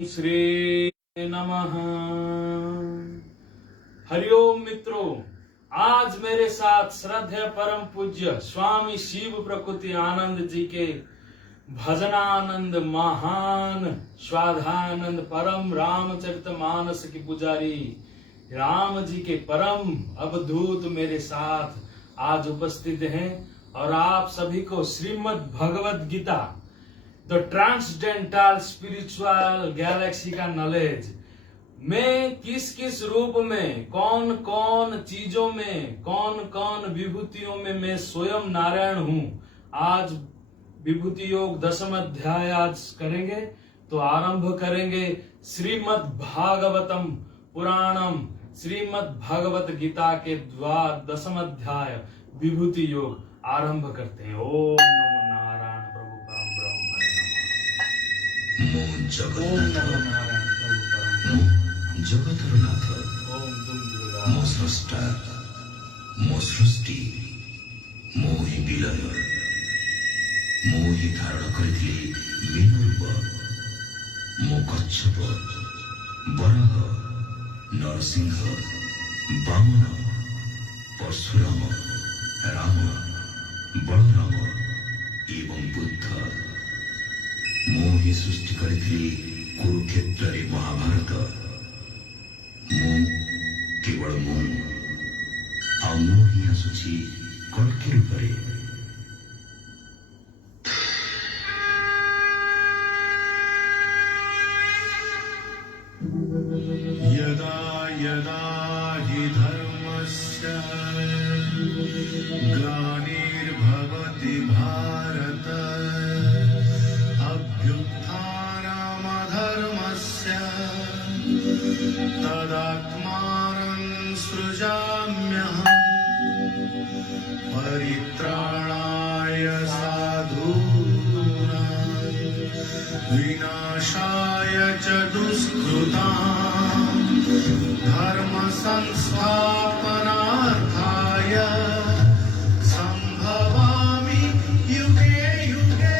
श्री नमः। हरिओम मित्रों, आज मेरे साथ श्रद्धेय परम पूज्य स्वामी शिव प्रकृति आनंद जी के भजनानंद महान स्वाधानंद परम रामचरितमानस की पुजारी राम जी के परम अवधूत मेरे साथ आज उपस्थित हैं और आप सभी को Shrimad Bhagavad Gita the transcendental spiritual galaxy का नॉलेज में किस किस रूप में कौन कौन चीजों में कौन कौन विभूतियों में मैं स्वयं नारायण हूं, आज विभूति योग 10वां अध्याय आज करेंगे। तो आरंभ करेंगे श्रीमद् भागवतम पुराणम श्रीमद् भगवत गीता के 10वां अध्याय विभूति योग आरंभ करते हैं। ओम नमो नारायण प्रभु परम ब्रह्म जगतर नाथ मो स्रष्टा मो सृष्टि मो ही विलय मो ही धारण करिथिली मीन रूप मो कच्छप बराह नरसिंह वामन परशुराम राम बलराम एवं बुद्ध मो ही सृष्टि करिथिली कुरुक्षेत्र रे महाभारत मो केवल मो आ मो ही आसुची कल्कि रूपरे यदा यदा हि धर्मस्य ग्लानिर्भवति भारत अभ्युत्थानमधर्मस्य तदात्मानं सृजाम्यहम् परित्राणाय साधूनां विनाशाय च दुष्कृतां धर्म संस्थापनार्थाय संभवामि युगे युगे।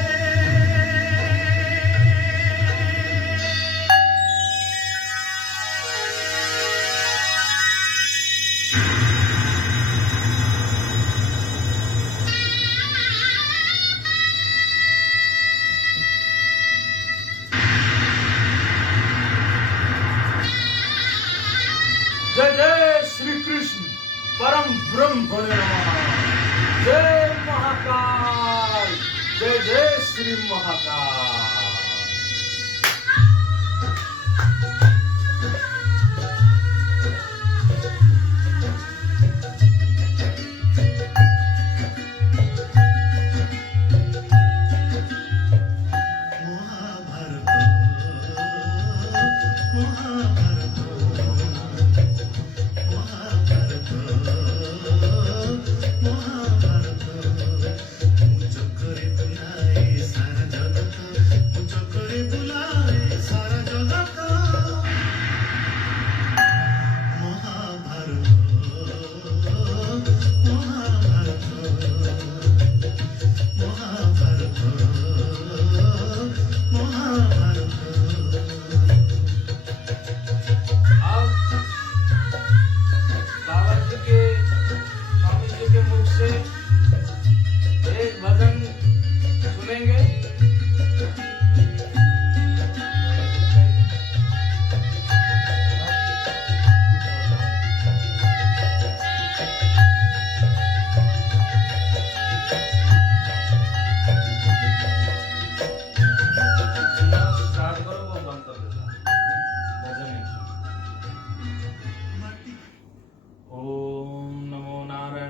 जय जय श्री कृष्ण परम ब्रह्म नमः। जय महाकाल, जय जय श्री महाकाल।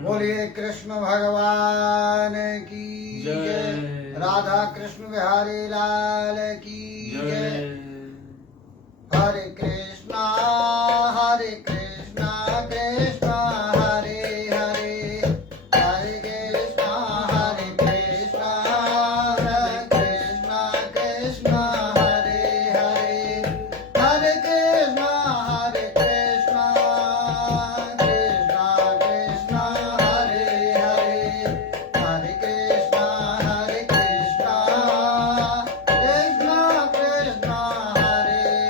बोलिए कृष्ण भगवान की जय। राधा कृष्ण बिहारी लाल की जय। हरे कृष्णा कृष्णा हरे हरे, हरे कृष्णा कृष्णा कृष्णा हरे हरे, हरे कृष्णा कृष्णा कृष्णा हरे हरे, हरे कृष्णा कृष्णा कृष्णा हरे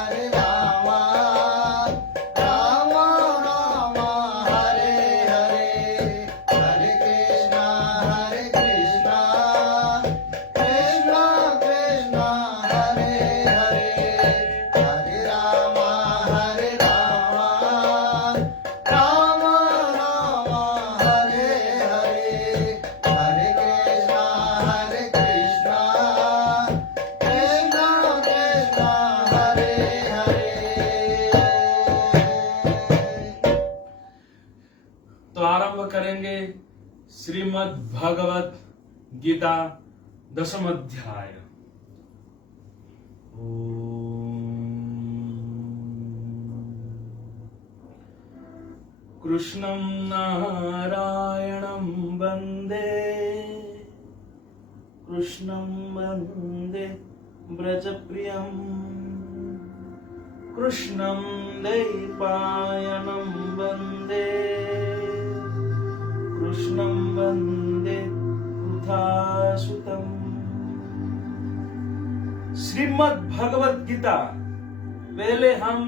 हरे राम राम राम हरे हरे हरे कृष्णा कृष्णा कृष्णा हरे हरे हरे राम राम राम हरे हरे हरे कृष्णा कृष्णा हरे हरे। तो आरंभ करेंगे श्रीमद् भगवत गीता 10वां अध्याय। कृष्णं नारायणं वन्दे कृष्णं वन्दे व्रजप्रियं कृष्णं दैपायनं वन्दे कृष्णं वन्दे वृथासुतम्। श्रीमद् भगवत गीता, पहले हम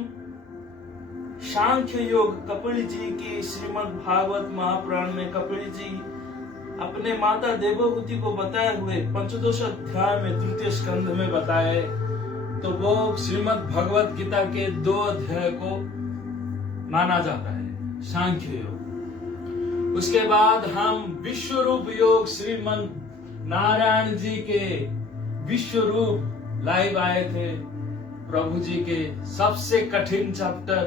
सांख्य योग कपिल जी की श्रीमद् भागवत महापुराण में कपिल जी अपने माता देवहूति को बताए हुए पंचदश अध्याय में तृतीय स्कंध में बताए, तो वो श्रीमद् भगवत गीता के 2 अध्याय को माना जाता है सांख्य योग। उसके बाद हम विश्व रूप योग श्रीमद् नारायण जी के विश्व रूप लाइव आए थे। प्रभु जी के सबसे कठिन चैप्टर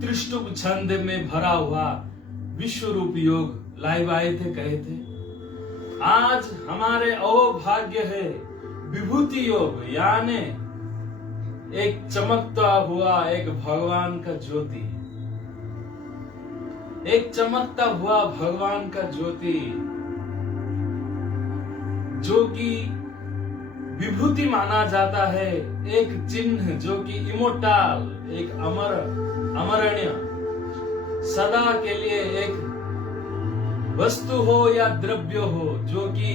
त्रिष्टुप छंद में भरा हुआ विश्व रूप योग लाइव आए थे, कहे थे। आज हमारे अहोभाग्य है विभूति योग, यानी एक चमकता हुआ एक भगवान का ज्योति, एक चमकता हुआ भगवान का ज्योति जो कि विभूति माना जाता है, एक चिन्ह जो कि इमोर्टल, एक अमरणीय, सदा के लिए एक वस्तु हो या द्रव्य हो जो कि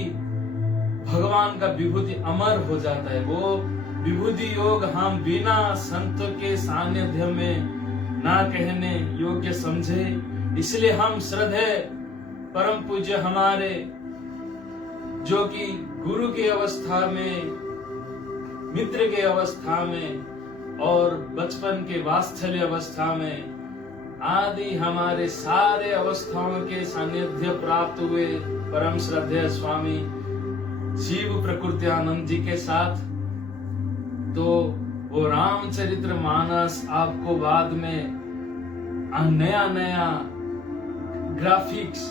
भगवान का विभूति अमर हो जाता है। वो विभूति योग हम बिना संत के सानिध्य में ना कहने योग्य समझे, इसलिए हम श्रद्धेय परम पूज्य हमारे जो कि गुरु की अवस्था में, मित्र के अवस्था में और बचपन के वात्सल्य अवस्था में आदि हमारे सारे अवस्थाओं के सानिध्य प्राप्त हुए परम श्रद्धेय स्वामी शिव प्रकृति आनंद जी के साथ, तो वो रामचरित्र मानस आपको बाद में नया ग्राफिक्स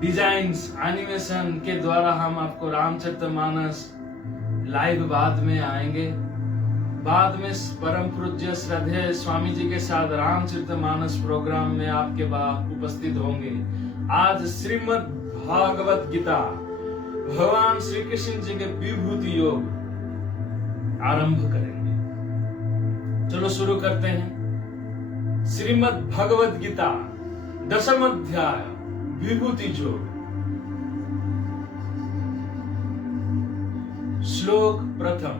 डिजाइन्स एनिमेशन के द्वारा हम आपको रामचरितमानस लाइव बाद में आएंगे। बाद में परम पूज्य श्रद्धेय स्वामी जी के साथ रामचरितमानस प्रोग्राम में आपके बाद उपस्थित होंगे। आज श्रीमद् भागवत गीता भगवान श्री कृष्ण जी के विभूति योग आरंभ करेंगे। चलो शुरू करते हैं। श्रीमद् भगवत गीता 10वां अध्याय विभूति योग। श्लोक प्रथम।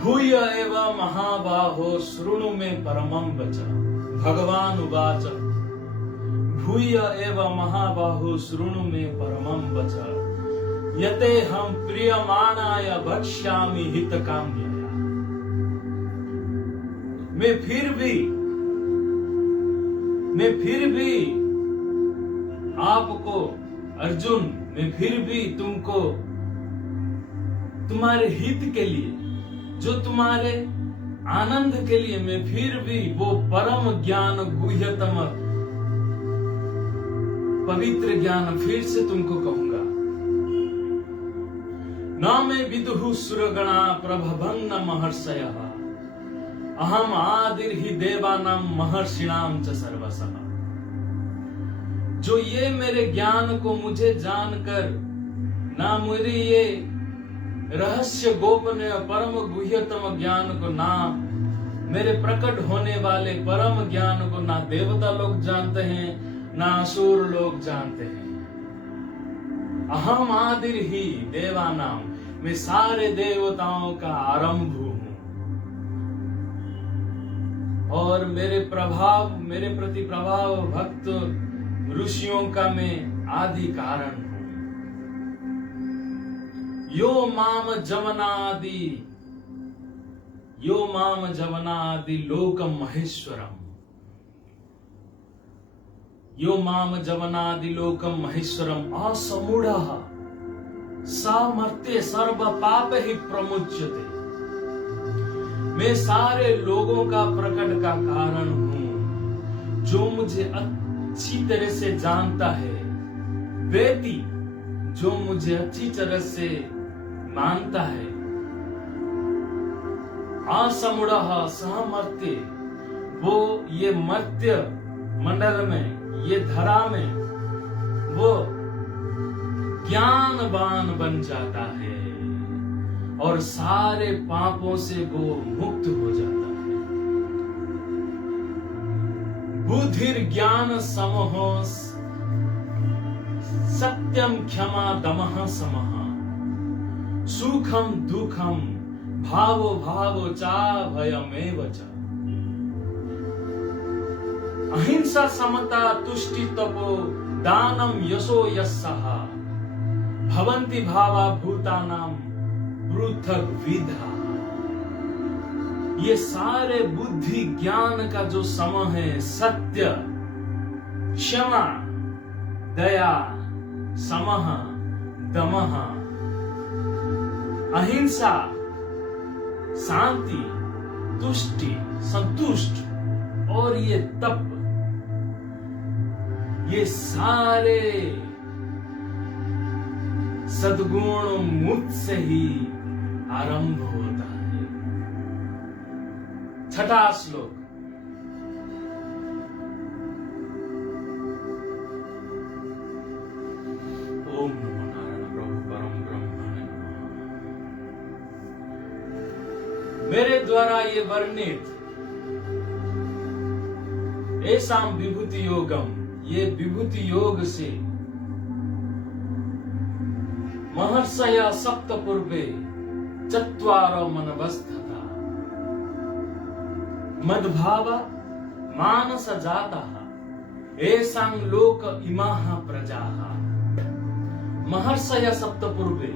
भूय एव महाबाहो शृणु मे परमं वचः। भगवान उवाच भूय एव महाबाहो शृणु मे परमं वचः। यते हम प्रियमाणाय भक्ष्यामि हितकाम्यया। मैं फिर भी आपको अर्जुन, मैं फिर भी तुमको तुम्हारे हित के लिए, जो तुम्हारे आनंद के लिए, मैं फिर भी वो परम ज्ञान गुह्यतम पवित्र ज्ञान फिर से तुमको कहूंगा। न मे विदुः सुरगणा प्रभवन्न महर्षयः। अहम आदिर्हि देवानां महर्षिणां च सर्वशः। जो ये मेरे ज्ञान को मुझे जानकर ना मेरे ये रहस्य गोपनीय परम गुह्यतम ज्ञान को, ना मेरे प्रकट होने वाले परम ज्ञान को ना देवता लोग जानते हैं ना असुर लोग जानते हैं। अहम आदिर ही देवानाम, मैं सारे देवताओं का आरंभ हूं और मेरे प्रति प्रभाव भक्त ऋषियों का मैं आदि कारण हूं। यो माम जवनादि लोकम महेश्वरम, यो माम जवनादि लोकम महेश्वरम असमूढ़ः सामर्थे सर्व पाप ही प्रमुच्यते। मैं सारे लोगों का प्रकट का कारण हूं। जो मुझे अच्छी तरह से जानता है, व्यक्ति जो मुझे अच्छी तरह से मानता है, असमूढ़ः सामर्थ्य, वो ये मर्त्य मंडल में, ये धरा में वो ज्ञानवान बन जाता है और सारे पापों से वो मुक्त हो जाता है। बुद्धिर ज्ञान समहो सत्यम क्षमा दमः समः, सुखम दुखम भावो भावो चा भयमेव च। अहिंसा समता तुष्टि तपो दानम यशो यस्सः, भवन्ति भावा भूतानां पृथक विधा। ये सारे बुद्धि ज्ञान का जो सम है, सत्य, क्षमा, दया, समः, दमः, अहिंसा, शांति, तुष्टि, संतुष्ट और ये तप, ये सारे सद्गुण मुझसे ही आरंभ होता है। छठा श्लोक। ओम नमो नारायण प्रभु परम ब्रह्मणे नमः। मेरे द्वारा ये वर्णित ऐसा विभूति योगम, ये विभूति योग से महर्षय सप्त पूर्वे चत्वारो मनवस्थता मद्भाव मानस जातः एसां लोक इमाः प्रजाः। महर्षय सप्त पूर्वे,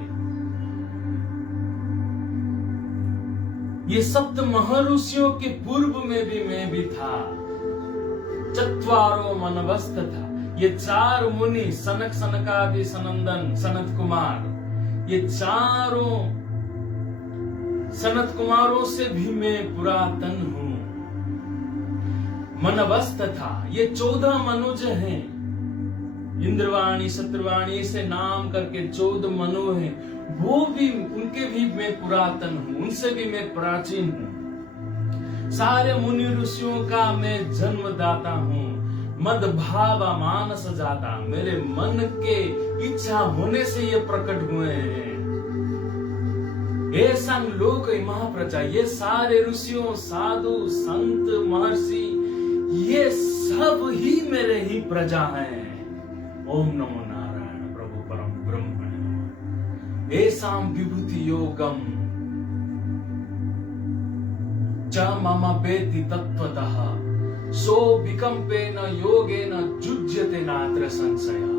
ये सप्त महर्षियों के पूर्व में भी मैं भी था। चत्वारो मनवस्थता, ये चार मुनि सनक सनकादि सनंदन सनत कुमार, ये चारों सनत कुमारों से भी मैं पुरातन हूं। मनवस्थ था, ये 14 मनुज हैं। इंद्रवाणी शत्रुवाणी से नाम करके 14 मनु हैं, वो भी, उनके भी मैं पुरातन हूं, उनसे भी मैं प्राचीन हूं। सारे मुनि ऋषियों का मैं जन्मदाता हूं। मद भाव मानस जाता, मेरे मन के इच्छा होने से ये प्रकट हुए हैं। ऐसा लोक महाप्रजा, ये सारे ऋषियों, साधु, संत, महर्षि, ये सब ही मेरे ही प्रजा हैं। ओम नमो नारायण प्रभु परम ब्रह्मणे नमः। ऐसा विभूति योगम च मम वेति तत्वतः सो विकम्पेन योगेन जुज्यते नात्र संशयः।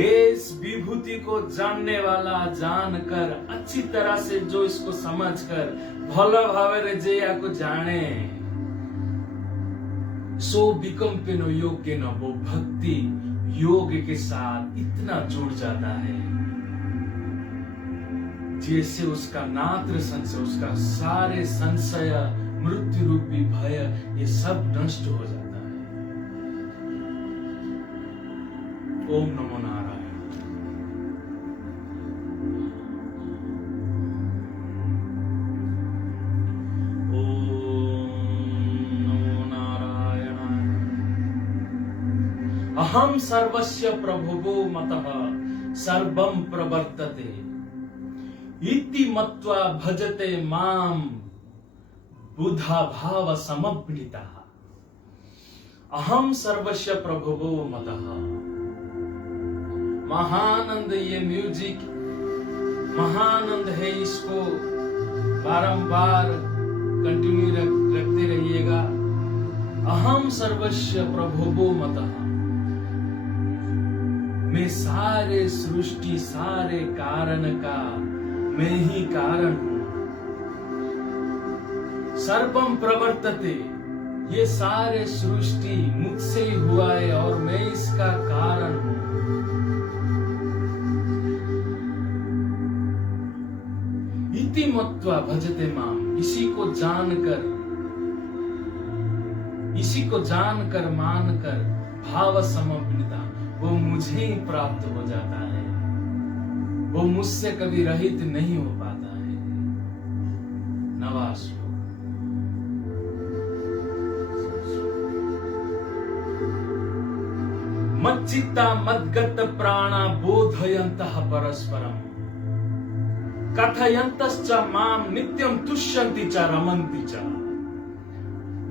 इस विभूति को जानने वाला, जानकर अच्छी तरह से जो इसको समझकर भला भावे जेया को जाने, सो विकम्पेन योगेन, वो भक्ति योग के साथ इतना जुड़ जाता है जैसे उसका नात्र संशय, उसका सारे संशय, मृत्यु रूपी भय, ये सब नष्ट हो जाता है। ओम नमो नारायण। ओम नमो नारायण। अहम सर्वस्य प्रभुवो मतः सर्वं प्रवर्तते इति मत्वा भजते माम बुधा भाव समप्रीता। अहम सर्वस्य प्रभुवो मतः, महानंद ये म्यूजिक महानंद है, इसको बारंबार कंटिन्यू रखते रहिएगा। अहम सर्वस्व प्रभुवो मतः, मैं सारे सृष्टि सारे कारण का मैं ही कारण हूं। सर्वम प्रवर्तते, ये सारे सृष्टि मुझसे ही हुआ है और मैं इसका कारण हूं। इति मत्वा भजते माम, इसी को जानकर मानकर भाव समन्विता, वो मुझे ही प्राप्त हो जाता है, वो मुझसे कभी रहित नहीं हो पाता है। नवा श्लोक। मच्चित्ता मद्गत प्राणा बोधयन्तः परस्परम कथयन्तश्च माम नित्यम तुष्यन्ति च रमन्ति च।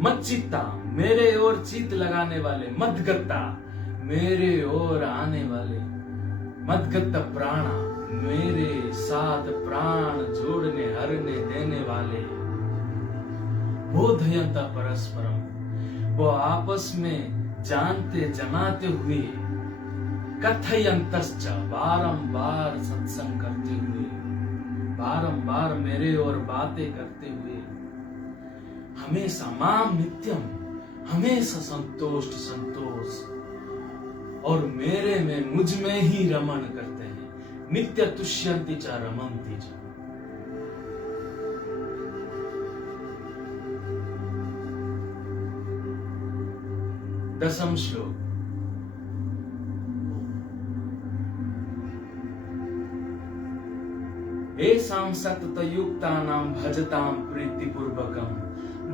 मच्चित्ता, मेरे ओर चित्त लगाने वाले, मद्गत्ता, मेरे ओर आने वाले, मद्गत प्राणा, मेरे साथ प्राण जोड़ने हरने देने वाले, बोधयन्ता परस्परम, वो आपस में जानते जनाते हुए, कथयन्तश्च, बारंबार सत्संग करते हुए, बारंबार मेरे और बातें करते हुए, हमेशा माम नित्यम, हमेशा संतोष और मेरे में मुझ में ही रमण करते हैं। नित्य तुष्यन्ति च रमन्ति च। दसम श्लोक। एषां सततयुक्तानां भजतां प्रीतिपूर्वकं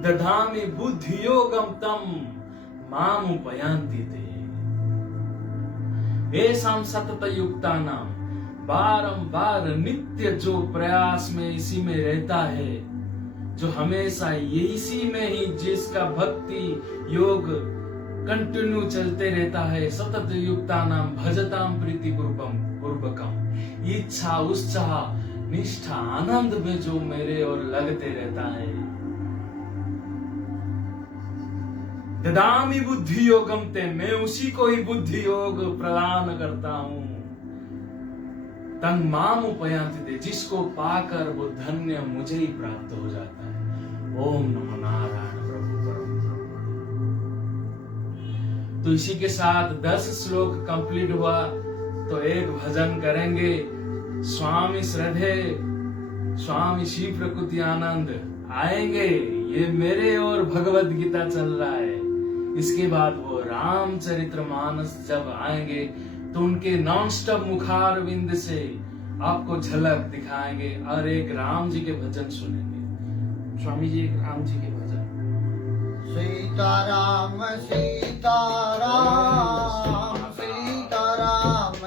दधामि बुद्धियोगं तं मामुपयान्ति ते। एषां सततयुक्तानां, बारंबार नित्य जो प्रयास में इसी में रहता है, जो हमेशा ये इसी में ही जिसका भक्ति योग कंटिन्यू चलते रहता है, सतत युक्तानां भजतां प्रीतिपूर्वकं, इच्छा उत्साह निष्ठा आनंद में जो मेरे और लगते रहता है। ददामि बुद्धि योगम ते, मैं उसी को ही बुद्धि योग प्रदान करता हूं। तन माम उपयांति ते, जिसको पाकर वो धन्य मुझे ही प्राप्त हो जाता है। ओम नमो नारायण प्रभु परम प्रभु। तो इसी के साथ 10 श्लोक कंप्लीट हुआ, तो एक भजन करेंगे। स्वामी श्रद्धे स्वामी शिव प्रकृति आनंद आएंगे, ये मेरे और भगवत गीता चल रहा है। इसके बाद वो रामचरितमानस जब आएंगे तो उनके नॉन स्टॉप मुखारविंद से आपको झलक दिखाएंगे और एक राम जी के भजन सुनेंगे। स्वामी जी, एक राम जी के भजन। सीताराम सीताराम सीताराम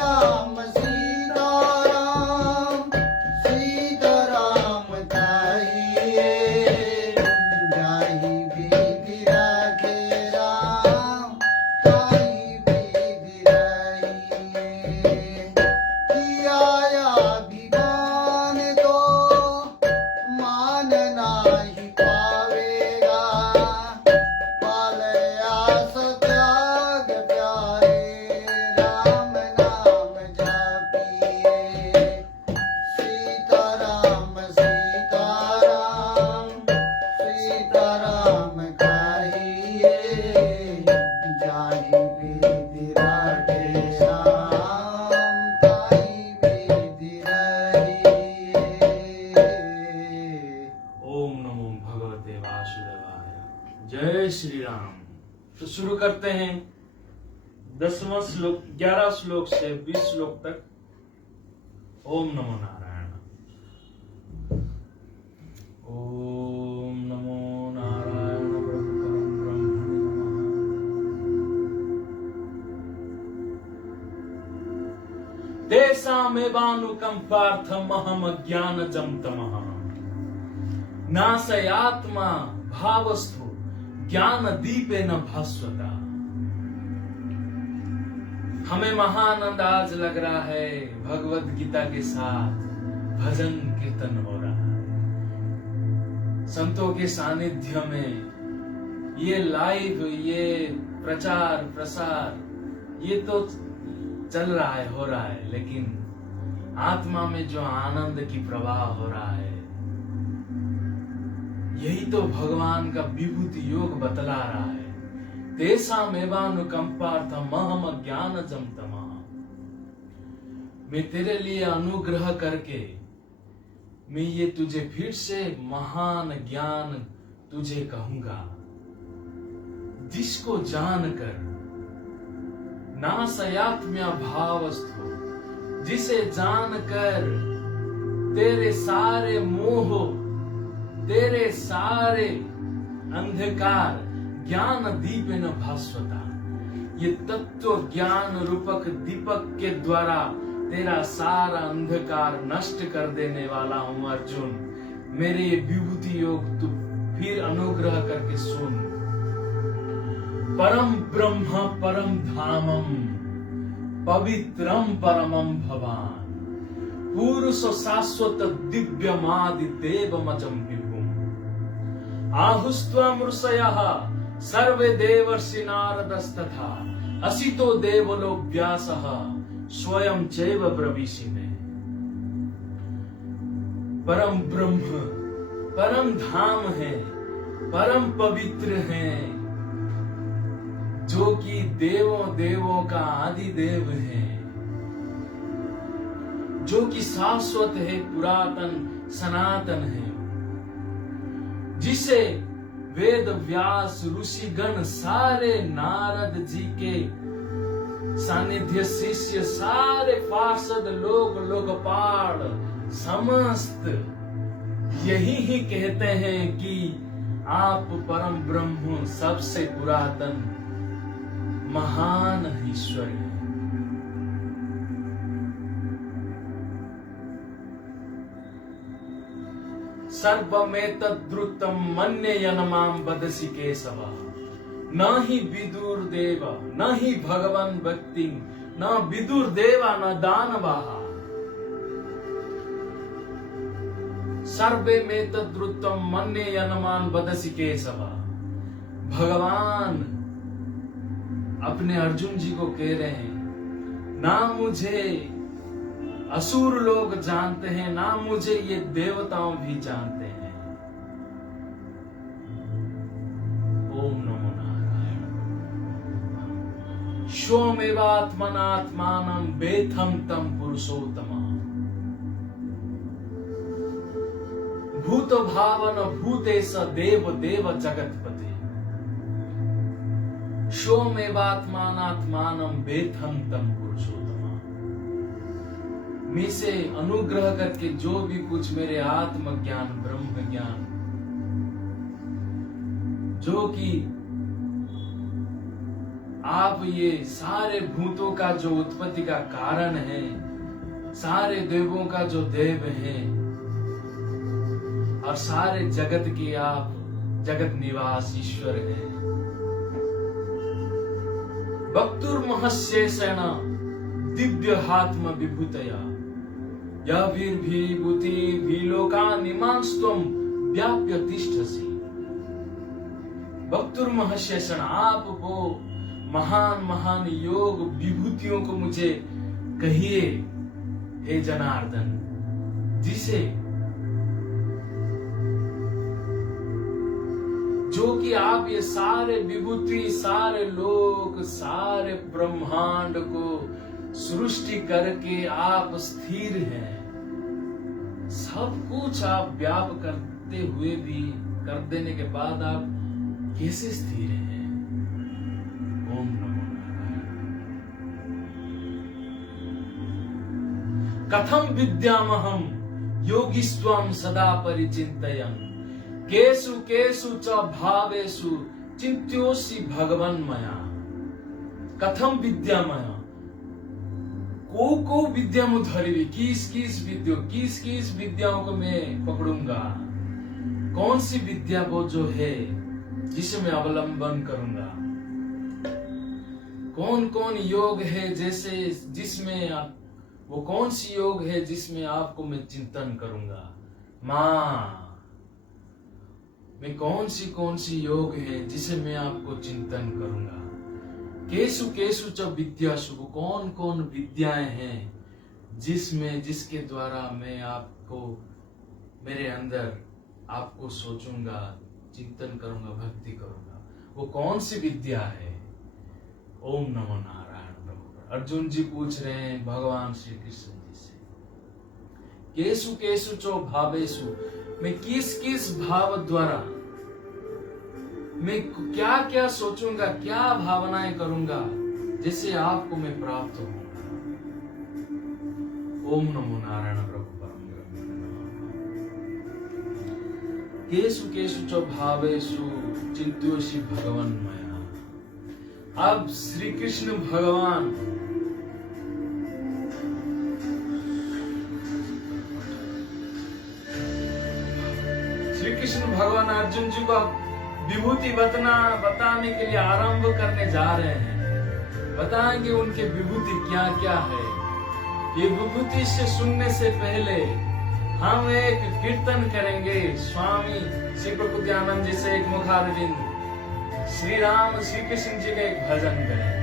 सीताराम सीताराम सीताराम चाहिए जाहि विधि राखे राम ताहि विधि रहिए किया विमान तो मान नाही पावेगा पालया सत्याग प्यारे राम नाम जपिए सीताराम सीताराम सीताराम कहिए जाहि विधि राखे राम ताहि विधि रहिए। ओम नमो भगवते वासुदेवाय। जय श्री राम। तो शुरू करते हैं 10वां श्लोक 11 श्लोक से 20 श्लोक तक। ओम नमो नारायण। ओम नमो नारायण प्रभु परम ब्रह्मणे नमः। तेषामेवानुकम्पार्थमहम् ज्ञानजं तमः नाशयात्मा भावस्थो ज्ञान दीपेन भास्वता। हमें महानंद आज लग रहा है, भगवत गीता के साथ भजन कीर्तन हो रहा है संतों के सानिध्य में। ये लाइव, ये प्रचार प्रसार ये तो चल रहा है, हो रहा है, लेकिन आत्मा में जो आनंद की प्रवाह हो रहा है, यही तो भगवान का विभूति योग बतला रहा है। तेषामेवानुकंपार्थमहम् ज्ञानजं तमः। मैं तेरे लिए अनुग्रह करके मैं ये तुझे फिर से महान ज्ञान तुझे कहूंगा, जिसको जानकर नाशयात्म्य भावस्थो, जिसे जानकर तेरे सारे मोह, तेरे सारे अंधकार ज्ञान दीपेन भास्वता। ये तत्व ज्ञान रूपक दीपक के द्वारा तेरा सारा अंधकार नष्ट कर देने वाला हूं अर्जुन। मेरे ये विभूति योग तू फिर अनुग्रह करके सुन। परम ब्रह्म परम धामम पवित्रम परमम भवान पुरुष शाश्वत दिव्यमादि देवमजं विभुम आहुस्त्वं ऋषयः सर्वे देवर्षि नारदस्तथा असितो देवलो व्यासः स्वयं चैव ब्रवीषिमे। परम ब्रह्म परम धाम है, परम पवित्र है, जो कि देवों देवों का आदि देव है, जो कि शाश्वत है, पुरातन सनातन है, जिसे वेद व्यास ऋषिगण सारे नारद जी के सानिध्य शिष्य सारे पार्षद लोग लोकपाल समस्त यही ही कहते हैं कि आप परम ब्रह्म सबसे पुरातन महान ईश्वर है। सर्वमेतद्रुतं मन्येयन मां वदसि केशव न हि विदुर्देव न हि भगवन् भक्ति न विदुर्देवा न दानवाः। सर्वमेतद्रुतं मन्येयन मां वदसि केशव। भगवान अपने अर्जुन जी को कह रहे हैं, ना मुझे असुर लोग जानते हैं, ना मुझे ये देवताओं भी जानते हैं। ओम नमो नारायण। स्वमेवात्मनात्मानं वेत्थं तं पुरुषोत्तमम् भूत भावन भूतेश देव देव जगतपते। स्वमेवात्मनात्मानं वेत्थं तं पुरुषोत्तमम्। मैं से अनुग्रह करके जो भी कुछ मेरे आत्म ज्ञान ब्रह्म ज्ञान जो कि आप ये सारे भूतों का जो उत्पत्ति का कारण है, सारे देवों का जो देव है, और सारे जगत के आप जगत निवास ईश्वर है। भक्तुर्महस्येषेण दिव्यहात्म विभूतया यभिर्विभूति विलोकानिमांस्त्वं व्याप्य तिष्ठसि। भक्तुर्महस्येषेण, आप वो महान महान योग विभूतियों को मुझे कहिए हे जनार्दन, जिसे जो कि आप ये सारे विभूति, सारे लोक, सारे ब्रह्मांड को सृष्टि करके आप स्थिर हैं। सब कुछ आप व्याप करते हुए भी, कर देने के बाद आप कैसे स्थिर हैं? ओम नमो नारायण। कथम विद्यामहम योगिस्त्वं सदा परिचिन्तयन् केषु केषु च भावेषु चिन्त्योऽसि भगवन्मया। कथम विद्यामय, को विद्या मु धरिबी, किस किस विद्याओं को मैं पकड़ूंगा? कौन सी विद्या वो जो है जिसे मैं अवलंबन करूंगा? कौन कौन योग है जैसे जिसमें वो कौन सी योग है जिसमें आपको मैं चिंतन करूंगा? मां, मैं कौन सी योग है जिसे मैं आपको चिंतन करूंगा? केसु केसु च विद्यासु, कौन कौन विद्याएं हैं जिसके द्वारा मैं आपको, मेरे अंदर आपको सोचूंगा, चिंतन करूंगा, भक्ति करूंगा? वो कौन सी विद्या है? ओम नमो नारायण प्रभु। अर्जुन जी पूछ रहे हैं भगवान श्री कृष्ण जी से, केसु केसु चो भावेसु, मैं किस किस भाव द्वारा, मैं क्या क्या सोचूंगा, क्या भावनाएं करूंगा जिससे आपको मैं प्राप्त होऊंगा? ओम नमो नारायण प्रभु परम ब्रह्म। केसु केसु च भावेषु चिन्त्योऽसि भगवन्मया। अब श्री कृष्ण भगवान अर्जुन जी को विभूति बताने के लिए आरंभ करने जा रहे हैं। बताएंगे उनके विभूति क्या क्या है। ये विभूति से सुनने से पहले हम एक कीर्तन करेंगे। स्वामी श्री प्रकृत्यानंद जी से एक मुखारविंद, श्री राम श्री कृष्ण जी का एक भजन करेंगे।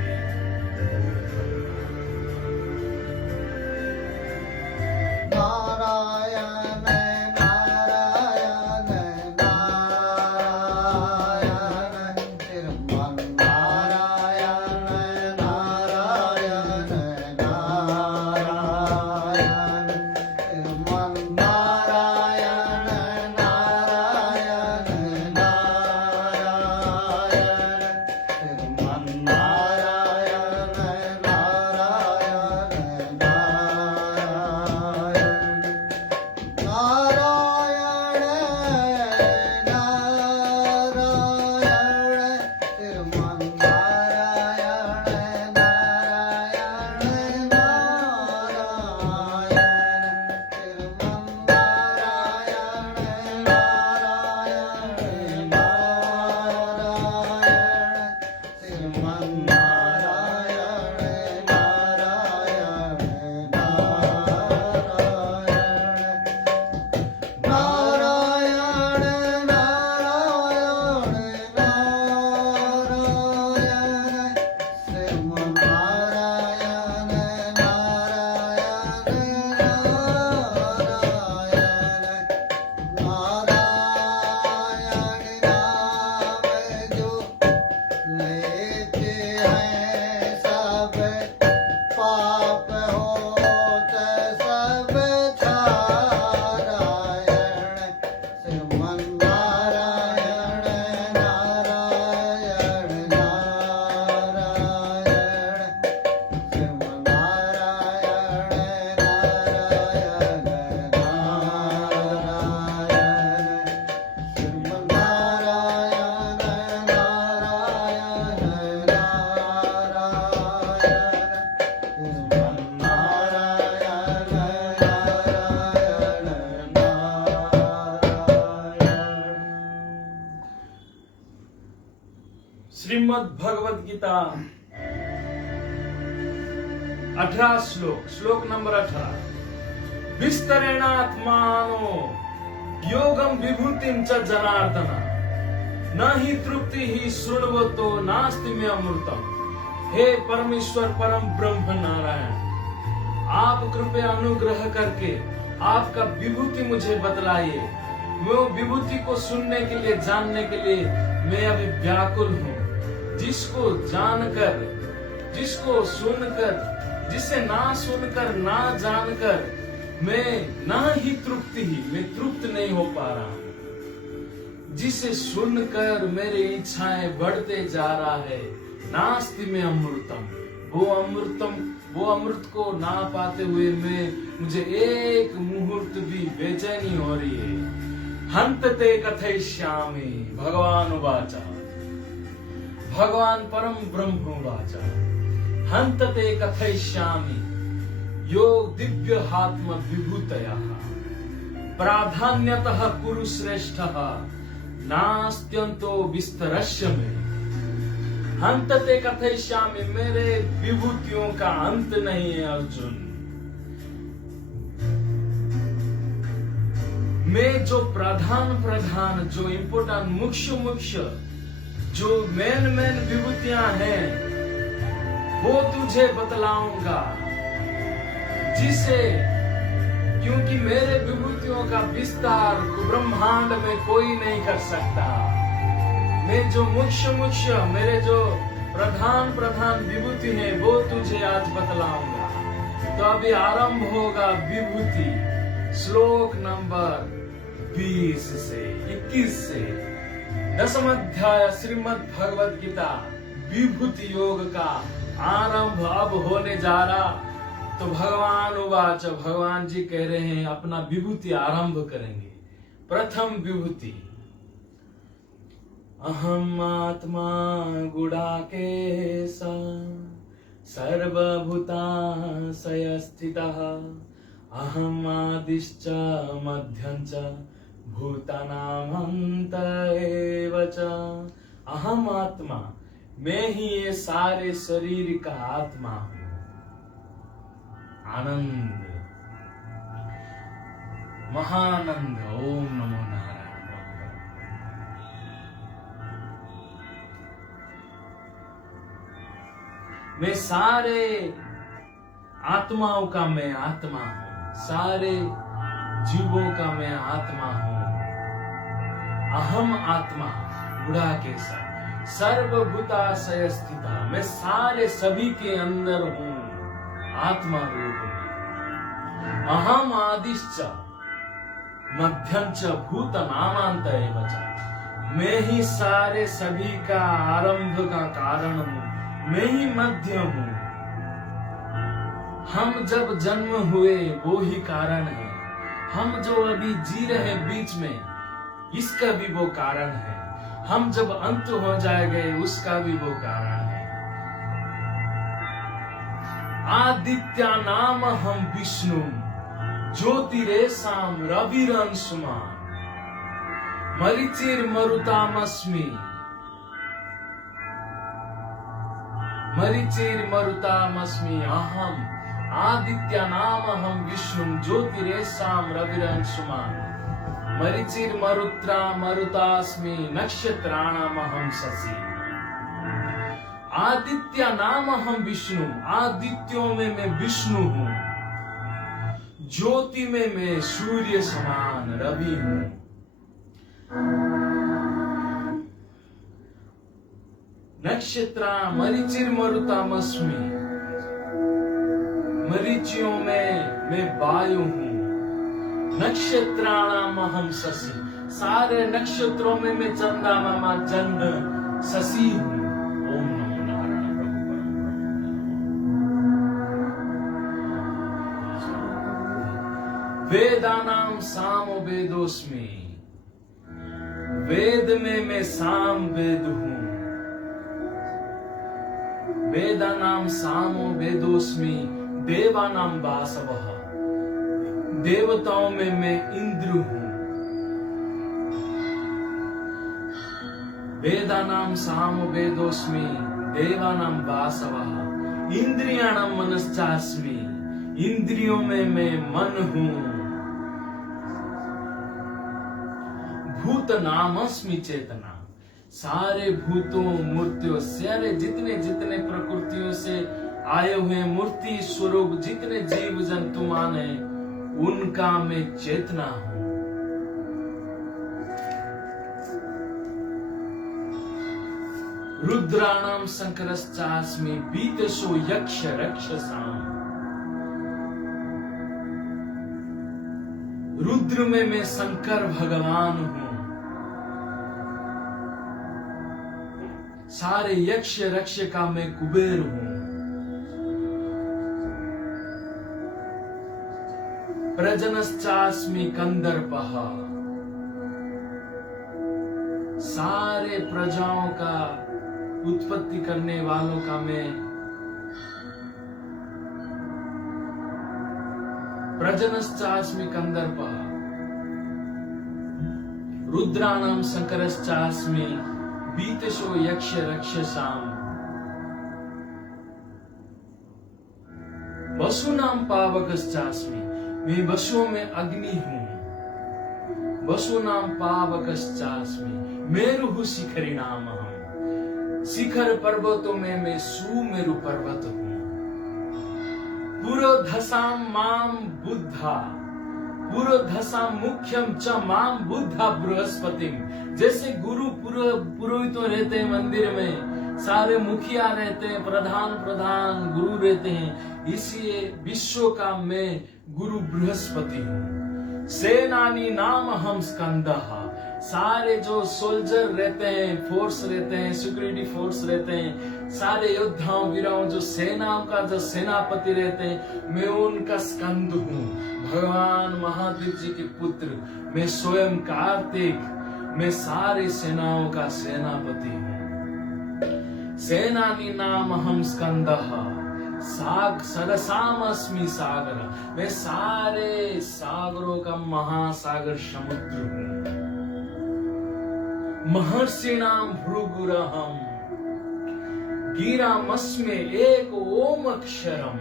लेते हैं सब पाप होते श्रीमद् भगवद गीता 18 श्लोक नंबर 18। विस्तरेणात्मानो योगम विभूतिम च जनार्दन न ही तृप्ति ही शृण्वतो नास्ति में अमृतम। हे परमेश्वर परम ब्रह्म नारायण, आप कृपया अनुग्रह करके आपका विभूति मुझे बतलाइए। मैं वो विभूति को सुनने के लिए, जानने के लिए मैं अभी व्याकुल हूँ। जिसको जानकर, जिसको सुनकर, जिसे ना सुनकर ना जानकर मैं ना ही तृप्ति ही, मैं तृप्त नहीं हो पा रहा हूँ। जिसे सुनकर मेरी इच्छाएं बढ़ते जा रहा है, नास्ति में अमृतम, वो अमृत को ना पाते हुए मुझे एक मुहूर्त भी बेचैनी हो रही है। हंतते कथयिष्यामि भगवान उवाचा, भगवान परम ब्रह्म उवाचा। हंतते कथयिष्यामि योग दिव्यहात्म विभूतयः प्राधान्यतः कुरु श्रेष्ठः नास्त्यंतो विस्तरस्य मे। हंतते कथयिष्यामि, मेरे विभूतियों का अंत नहीं है अर्जुन। मैं जो प्रधान जो इम्पोर्टेंट मुख्य जो मेन विभूतियां हैं वो तुझे बतलाऊंगा, जिसे, क्योंकि मेरे विभूतियों का विस्तार ब्रह्मांड में कोई नहीं कर सकता। मैं जो मुख्य मेरे जो प्रधान विभूति है वो तुझे आज बतलाऊंगा। तो अभी आरंभ होगा विभूति, श्लोक नंबर 20 से 21 से 10वां अध्याय श्रीमद् भगवद गीता विभूति योग का आरंभ अब होने जा रहा। तो भगवान उवाच, भगवान जी कह रहे हैं अपना विभूति आरंभ करेंगे। प्रथम विभूति, अहम आत्मा गुडाकेश सर्वभूताशय स्थितः अहम आदिश्च मध्यं च भूतानामंत एव च। अहम आत्मा, मैं ही ये सारे शरीर का आत्मा हूं। आनंद, महानंद, ओम नमो नारायण। मैं सारे आत्माओं का मैं आत्मा हूं, सारे जीवों का मैं आत्मा हूं। अहम आत्मा बुढ़ा के साथ सर्वभूताशय स्थिता, मैं सारे सभी के अंदर हूं, आत्मा रूप में। अहम आदिश्च मध्यं च भूतनामांत एव च, मैं ही सारे सभी का आरंभ का कारण हूं, मैं ही मध्य हूं। हम जब जन्म हुए वो ही कारण है, हम जो अभी जी रहे बीच में इसका भी वो कारण है, हम जब अंत हो जाएंगे उसका भी वो कारण है। आदित्या नाम हम विष्णु ज्योतिरेशाम रविरंशुमान मरीचिर मरुतामस्मि अहम आदित्य नाम हम विष्णु ज्योतिरेशाम रविरंशुमान मरीचिर मरुतास्मि नक्षत्राणाम हम शशि। आदित्य नाम हम विष्णु, आदित्यों में मैं विष्णु हूं, ज्योति में मैं सूर्य समान रवि हूं। नक्षत्रा मरीचिर मरुतामस्मि, मरीचियों में मैं वायु हूं। नक्षत्राणाम हम शशि, सारे नक्षत्रों में मैं चंदा मामा चंद्र शशि हूं। ओम नमो नारायण प्रभु। वेदानाम सामो वेदोस्मि, वेद में मैं साम वेद हूं। वेदानाम सामो वेदोस्मि देवानाम वासवः, देवताओं में मैं इंद्र हूं। वेदानां साम वेदोस्मि देवानां वासवः इंद्रियाणां मनश्चास्मि इंद्रियों में मैं मन हूं। भूत नामस्मि चेतना, सारे भूतों मूर्तियों सारे जितने जितने प्रकृतियों से आए हुए मूर्ति स्वरूप जितने जीव जंतु मान है उनका मैं चेतना हूं। रुद्राणाम शंकरश्चास्मि बीतसो यक्ष रक्षसाम, रुद्र में मैं शंकर भगवान हूं। सारे यक्ष रक्ष का मैं कुबेर हूं। प्रजनश्चास्मि कंदर्पः, सारे प्रजाओं का उत्पत्ति करने वालों का मैं प्रजनश्चास्मि कंदर्पः। रुद्राणां शंकरश्चास्मि बीतसो यक्ष रक्षसाम। वसुनां पावकश्चास्मि, मैं वसुओं में अग्नि हूं। वसुनां पावकश्चास्मि मेरुः शिखरिणामहम्, शिखर पर्वतों में मैं सुमेरु पर्वत हूं। पुरोधसां मां बुद्धा, पुरोधसां मुख्यम च मां बुद्धा बृहस्पतिम, जैसे गुरु पुरोहितों रहते हैं मंदिर में, सारे मुखिया रहते हैं, प्रधान गुरु रहते हैं, इसलिए विश्व का मैं गुरु बृहस्पति हूं। सेनानी नाम हम स्कंदः, सारे जो सोल्जर रहते हैं, फोर्स रहते हैं, सिक्योरिटी फोर्स रहते हैं, सारे योद्धाओं वीराओं जो सेनाओं का जो सेनापति रहते हैं, मैं उनका स्कंद हूं। भगवान महादेव जी के पुत्र मैं स्वयं कार्तिक, मैं सारे सेनाओं का सेनापति हूं। सेनानी नाम हम स्कंदः सरसामस्मि सागर, मैं सारे सागरों का महासागर समुद्र हूं। महर्षिणाम भृगुरहम् गिरामस्मि एक ओम अक्षरम,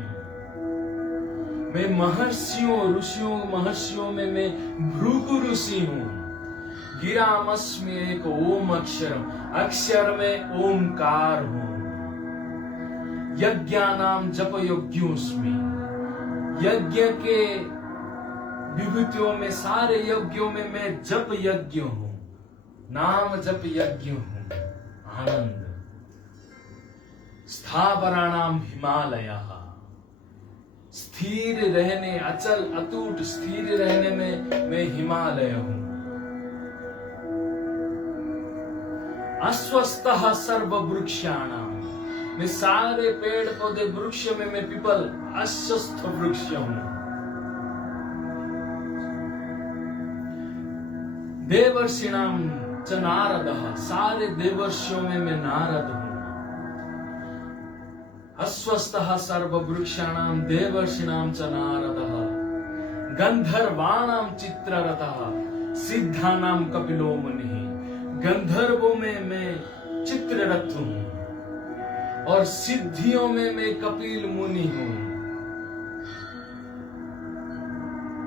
मैं महर्षियों में मैं भृगु ऋषि हूं। गिरामस्मि एक ओम अक्षरम, अक्षर में ओमकार हूं। यज्ञानाम जप यज्ञोस्मि, यज्ञ के विभूतियों में सारे यज्ञों में मैं जप यज्ञ हूं, नाम जप यज्ञ हूं। आनंद स्थावराणाम हिमालयः, स्थिर रहने अचल अटूट स्थिर रहने में मैं हिमालय हूं। अस्वस्थः सर्व वृक्षाणाम, मैं सारे पेड़ पौधे वृक्ष में मैं पीपल अस्वस्थ वृक्ष हूं। देवर्षिणाम च नारदः, सारे देवर्षियों में मैं नारद हूं। अस्वस्थः सर्व वृक्षाणाम देवर्षिणाम च नारदः, गंधर्वाणाम चित्ररथः सिद्धानाम कपिलो मुनिः, गंधर्वों में मैं चित्ररथ हूं और सिद्धियों में मैं कपिल मुनि हूं।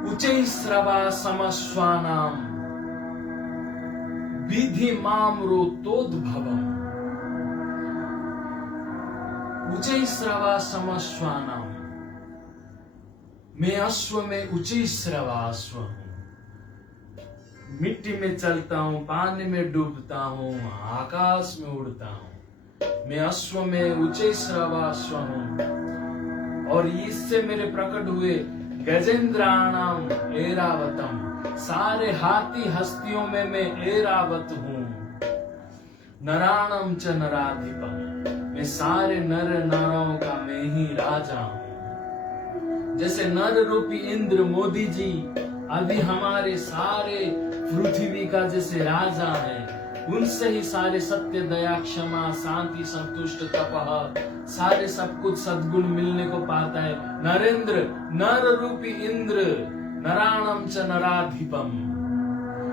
उच्चै श्रवा समस्वानाम विधि मामरोतोद्भवम्, उच्चै श्रवा समस्वानाम, मैं अश्व में उच्चै श्रवा अश्व हूं। मिट्टी में चलता हूं, पानी में डूबता हूं, आकाश में उड़ता हूं, मैं अश्व में उच्चै श्रवा अश्व हूं। और इससे मेरे प्रकट हुए गजेंद्राणाम ऐरावतम, सारे हाथी हस्तियों में मैं ऐरावत हूं। नराणम च नराधिपम, मैं सारे नर नारों का मैं ही राजा हूं। जैसे नर रूपी इंद्र मोदी जी अभी हमारे सारे पृथ्वी का जैसे राजा है, उनसे ही सारे सत्य दया क्षमा शांति संतुष्ट तपह सारे सब कुछ सद्गुण मिलने को पाता है। नरेंद्र नर रूपी इंद्र, नराणम च नराधिपम,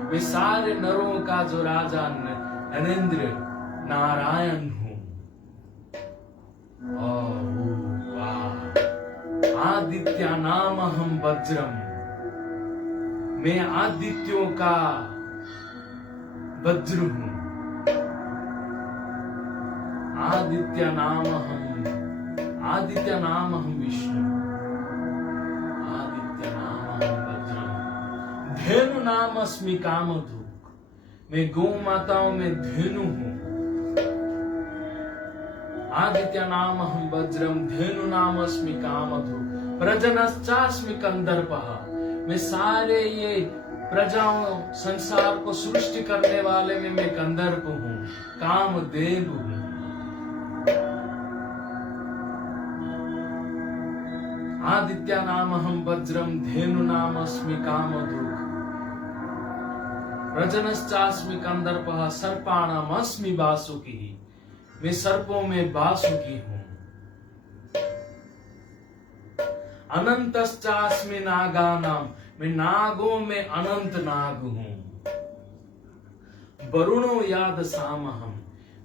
वे सारे नरों का जो राजा नरेंद्र नारायण हूं। आदित्य नाम हम वज्रम, मैं आदित्यों का वज्र हूं। आदित्य नाम हम विष्णु, आदित्य नाम हम वज्रम। धेनु नाम अस्मि कामधुक, मैं गौ माताओं में धेनु हूं। आदित्य नाम हम वज्रम, धेनु नाम अस्मि कामधुक, प्रजनश्चास्मि कंदर्पः, मैं सारे ये प्रजाओं संसार को सृष्टि करने वाले में मैं कंदर्प हूं, कामदेव हूं। आदित्य नाम हम वज्रम, धेनु नाम अस्मि कामधुक, प्रजनश्चास्मि कंदर्पः, सर्पाणाम अस्मि वासुकी, मैं सर्पों में वासुकी हूं। अनंतश्चास्मि नागानाम, मैं नागों में अनंत नाग हूं। वरुणो याद सामहम,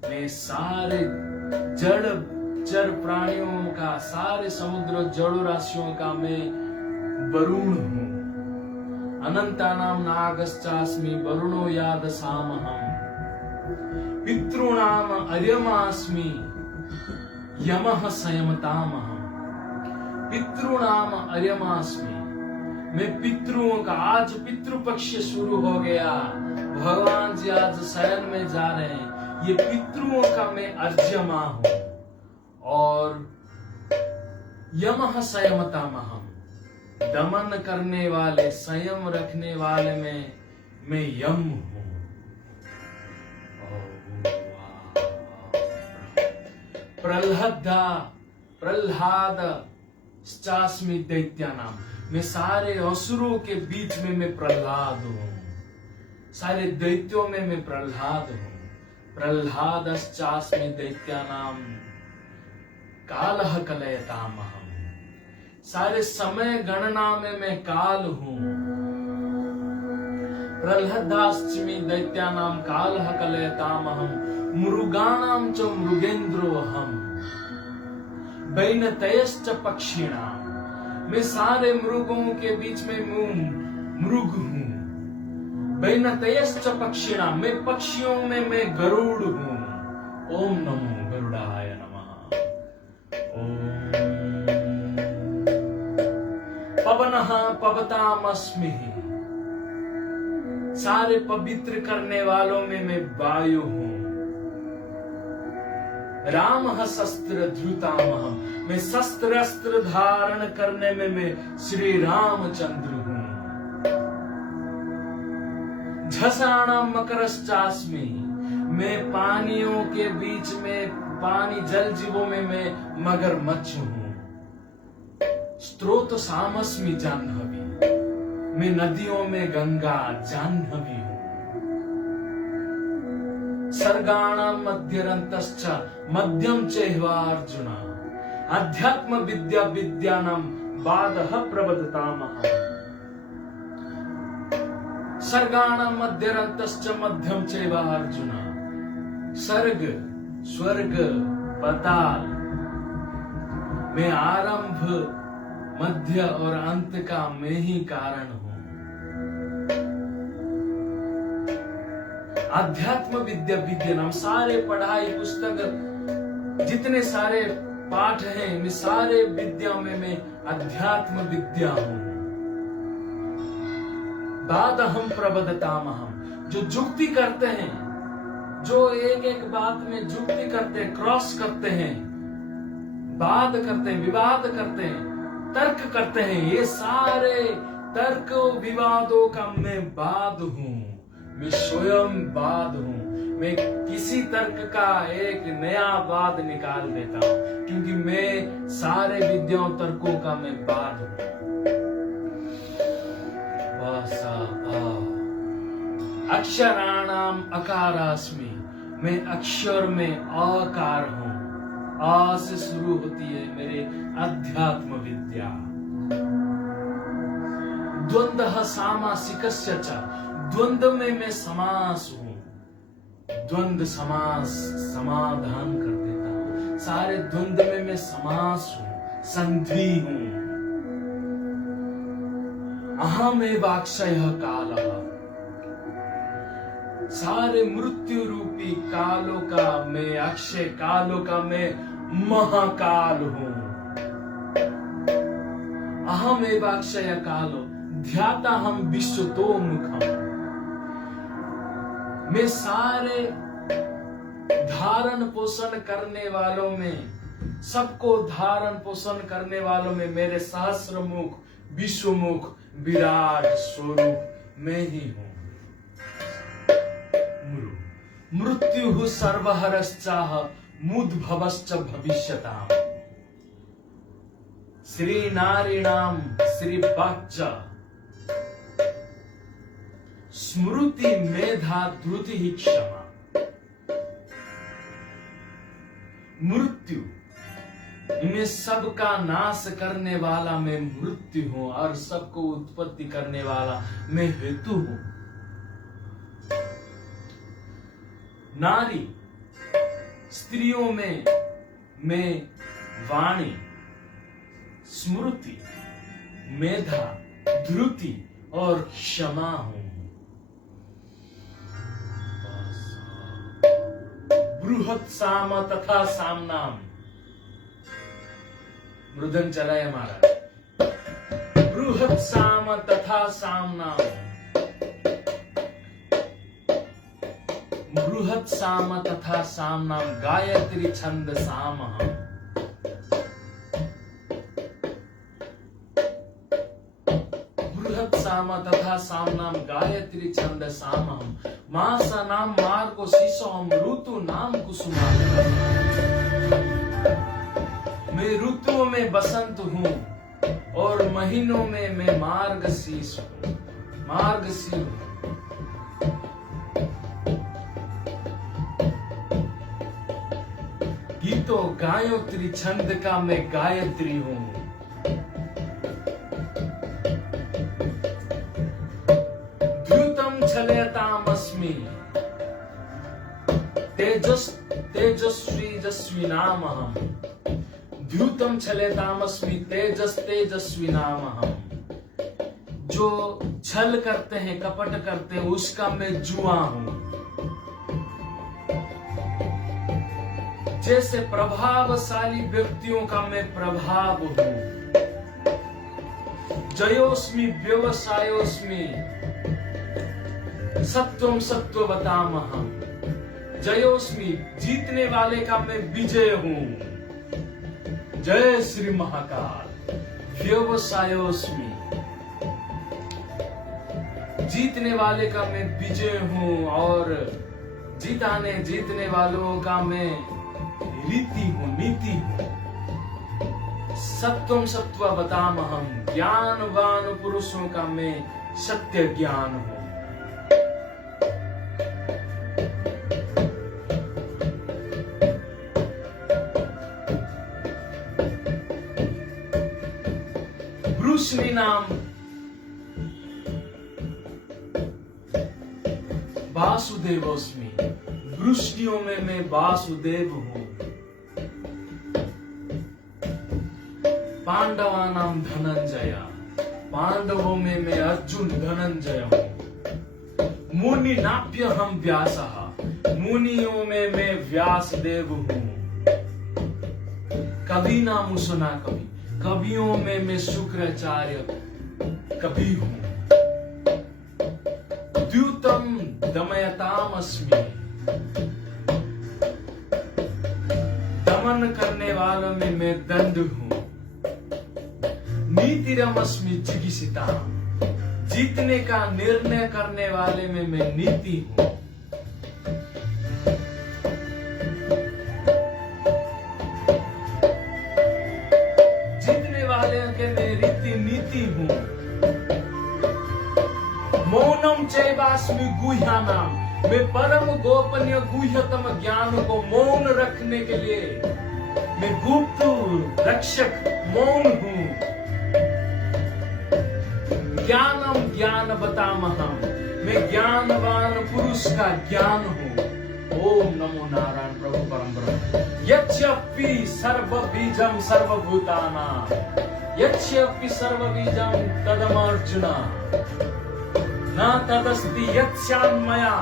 मैं सारे जड़ चर प्राणियों का, सारे समुद्र जड़ राशियों का मैं वरुण हूं। अनंतानाम नागश्चास्मि वरुणो याद सामहम। पितॄणाम अर्यमास्मि यमः संयमतामहम्। पितॄणाम अर्यमास्मि, मैं पितृओं का, आज पितृपक्ष शुरू हो गया, भगवान जी आज शयन में जा रहे हैं। ये पितृओं का मैं अर्यमा हूं। और यमः संयमतामहम्, दमन करने वाले, संयम रखने वाले में मैं यम हूं। प्रह्लाद चास्मि दैत्यानाम, मैं सारे असुरों के बीच में मैं प्रह्लाद हूं। सारे दैत्यों में मैं प्रह्लाद हूं। प्रह्लाद चास्मि दैत्यानाम कालः कलयतामहम्, सारे समय गणना में मैं काल हूं। प्रह्लादाश्चमि दैत्यानाम कालः कलयतामहम्, मृगाणाम च मृगेन्द्रोऽहम्, वैनतयश्च पक्षिणाम, मैं सारे मृगों के बीच में मृग हूं। वैनतयश्च पक्षिणाम, मैं पक्षियों में मैं गरुड़ हूं। ओम नमो गरुड़ाय नमः। ओम पवनः पवतामस्मि, सारे पवित्र करने वालों में मैं वायु हूं। रामः शस्त्र धृतामहम्, मैं शस्त्र अस्त्र धारण करने में मैं श्री रामचंद्र हूं। झषाणाम मकरश्चास्मि, मैं पानियों के बीच में, पानी जल जीवों में मैं मगरमच्छ हूं। स्रोत सामस्मि जाह्नवी, मैं नदियों में गंगा जाह्नवी हूं। सर्गाणाम मध्यरन्तश्च मध्यम चैवार्जुन, अध्यात्म विद्या विद्यानाम बाधः प्रवदतामहम्। सर्गाणाम मध्यरन्तश्च मध्यम चैवार्जुन, सर्ग स्वर्ग पाताल, मैं आरंभ मध्य और अंत का मैं ही कारण हूं। अध्यात्म विद्या विद्यानाम, सारे पढ़ाई पुस्तक जितने सारे पाठ हैं, मैं सारे विद्या में मैं अध्यात्म विद्या हूं। बादहम प्रबदतामहम्, जो जुक्ति करते हैं, जो एक एक बात में जुक्ति करते हैं, क्रॉस करते हैं, वाद करते हैं, विवाद करते हैं, तर्क करते हैं, ये सारे तर्क विवादों का मैं वाद हूं। मैं स्वयं वाद हूं। मैं किसी तर्क का एक नया वाद निकाल देता हूं, क्योंकि मैं सारे विद्याओं तर्कों का मैं वाद हूं। अक्षराणाम अकारास्मि, मैं अक्षर में आकार हूं। आ से शुरू होती है मेरे अध्यात्म विद्या। द्वंद्व सामासिकस्य च, द्वंद्व में मैं समास हूं। द्वंद्व समाधान कर देता हूं। सारे द्वंद्व में मैं समास हूं, संधि हूं। अहमेव अक्षयः कालः। सारे मृत्यु रूपी कालों का मैं अक्षय, कालों का मैं महाकाल हूं। अहमेव अक्षय कालो ध्याता हम विश्वतो मुखम। मैं सारे धारण पोषण करने वालों में, सबको धारण पोषण करने वालों में मेरे सहस्र मुख, विश्वमुख, विराट स्वरूप मैं ही हूं। मृत्यु सर्वहरश्चाह मुद्भवश्च भविष्यताम्। श्री नारीणाम श्री वाक्च स्मृति मेधा धृति ही क्षमा। मृत्यु मैं सबका नाश करने वाला मैं मृत्यु हूं और सबको उत्पत्ति करने वाला मैं हेतु हूं। नारी स्त्रियों में मैं वाणी, स्मृति, मेधा, धृति और क्षमा हूं। बृहत साम तथा सामनाम। मृदंग चलाए महाराज। बृहत साम तथा सामनाम। बृहत साम तथा सामनाम गायत्री छंद सामहम्। बृहत साम तथा सामनाम गायत्री छंद सामहम्। मासा नाम मार्गो शिशोम ऋतु नाम कुसुमाम। मैं ऋतुओं में बसंत हूं और महीनों में मैं मार्गशीर्ष हूं। मार्गशीर्ष हूं। गीतो गायत्री छंद का मैं गायत्री हूं। द्रुतम छलयतामस्मि तेजस्वी जस्वी नामहम्। द्रुतम छलयतामस्मि तेजस्वी नामहम्। जो छल करते हैं, कपट करते हैं, उसका मैं जुआ हूं। जैसे प्रभावशाली व्यक्तियों का मैं प्रभाव हूं। जयोस्मि व्यवसायोस्मि सत्वम सत्ववतामहम्। जयोस्मि जीतने वाले का मैं विजय हूं। जय श्री महाकाल। व्यवसायोस्मि जीतने वाले का मैं विजय हूं और जीतने वालों का मैं रीति हूं, नीति हूं। सत्वम सत्ववतामहम्। ज्ञानवान पुरुषों का मैं सत्य ज्ञान हूं। वृष्णि नाम वासुदेवोस्मि। वृष्णियों में मैं वासुदेव हूं। पांडवा नाम धनंजय। पांडवों में मैं अर्जुन धनंजय हूं। मुनि नाप्य हम व्यासः। मुनियों में मैं व्यासदेव हूं। कवि नाम सुना कवि। कवियों में मैं शुक्राचार्य कवि हूं। द्यूतम दमयतामस्मि। दमन करने वालों में मैं दंड हूं। नीतिरमस्मि चिकित्सिता। जीतने का निर्णय करने वाले में मैं नीति हूं। जीतने वाले के मैं रीति नीति हूं। मौनम चैवास्मि गुह्यानाम। मैं परम गोपनीय गुह्यतम ज्ञान को मौन रखने के लिए मैं गुप्त रक्षक मौन हूं। ज्ञानम ज्ञान बतामहम्। मैं ज्ञानवान पुरुष का ज्ञान हूं। ओम नमो नारायण प्रभु परम ब्रह्म। यच्यपि सर्व बीजम सर्वभूताना यच्यपि सर्व बीजम तदम अर्जुन न तदस्ति यत्स्यान्मया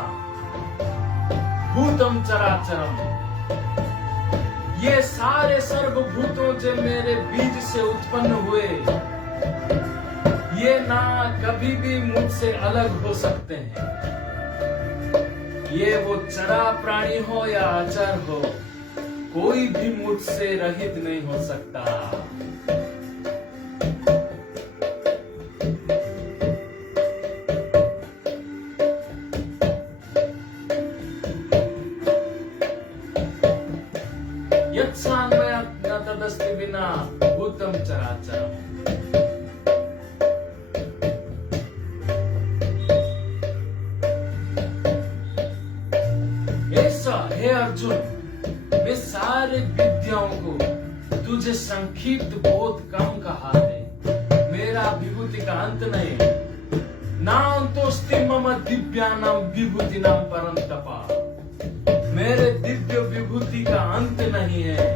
भूतम चराचरम। ये सारे सर्वभूतों जो मेरे बीज से उत्पन्न हुए, ये ना कभी भी मुझसे अलग हो सकते हैं। ये वो चरा प्राणी हो या अचर हो, कोई भी मुझसे रहित नहीं हो सकता। यत्सान्मया न तदस्ति विना भूतम चराचरम। ऐसा हे अर्जुन, वे सारे विद्याओं को तुझे संक्षिप्त बहुत कम कहा है। मेरा विभूति का अंत नहीं। नाम तो स्ति मम दिव्यानाम विभूतिनाम परंतपा। मेरे दिव्य विभूति का अंत नहीं है।